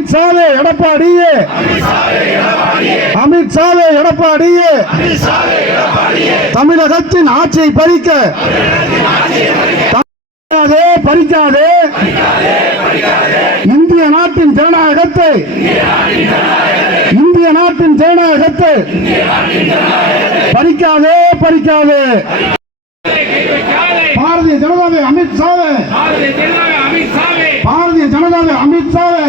அமித்ஷாவே எடப்பாடியே, அமித்ஷாவே எடப்பாடியே, தமிழகத்தின் ஆட்சியை பறிக்க பறிக்காதே, இந்திய நாட்டின் ஜனநாயகத்தை, இந்திய நாட்டின் ஜனநாயகத்தை பறிக்காதே பறிக்காதே. பாரதிய ஜனதாவே அமித்ஷாவே, பாரதிய ஜனதாவே அமித்ஷாவே,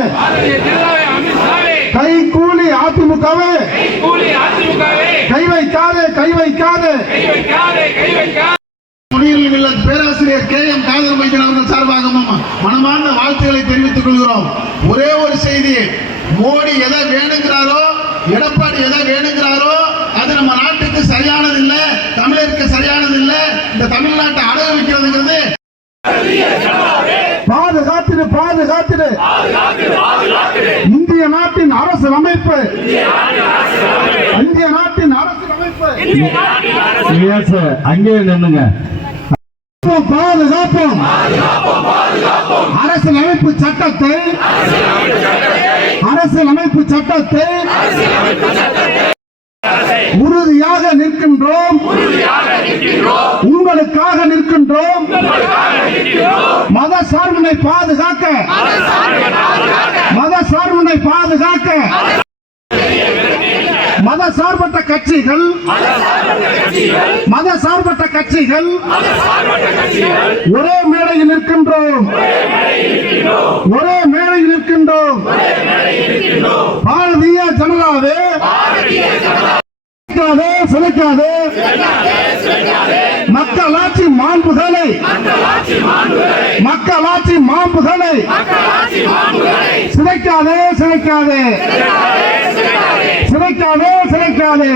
கை கூலி அதிமுகவே, கை வைக்காதே கை வைக்காதே. பேராசிரியர் KM காதர் மைதன் அவர்கள் சார்பாக மனமார்ந்த வாழ்த்துக்களை தெரிவித்துக் கொள்கிறோம். ஒரே ஒரு செய்தி, மோடி எதை வேணுங்கிறாரோ, எடப்பாடி எதை வேணுங்கிறாரோ அது நம்ம நாட்டுக்கு சரியானது இல்ல, தமிழருக்கு சரியானது இல்ல. இந்த தமிழ்நாட்டை அடகு வைக்கிறதுங்கிறது பாதுகாத்திரு பாதுகாத்திரு. இந்திய நாட்டின் அரசு அமைப்பு, இந்திய நாட்டின் அரசு அமைப்பு அங்கே நின்னுங்க. பாதுகாப்போம் அரசியலமைப்பு சட்டத்தை, அரசியலமைப்பு சட்டத்தை உறுதியாக நிற்கின்றோம், உங்களுக்காக நிற்கின்றோம். மத சார்பினை பாதுகாக்க, மத சார்பினை பாதுகாக்க மத சார்பற்ற கட்சிகள், மத சார்பற்ற கட்சிகள் ஒரே மேடையில் நிற்கின்றோம், ஒரே மேடையில் நிற்கின்றோம். பாரதிய ஜனதாவே சிலைக்காதே, மக்களாட்சி மாண்புகளை, மக்களாட்சி மாண்புகளை சிதைக்காதே சிதைக்காதே சிதைக்காதே சிதைக்காதே.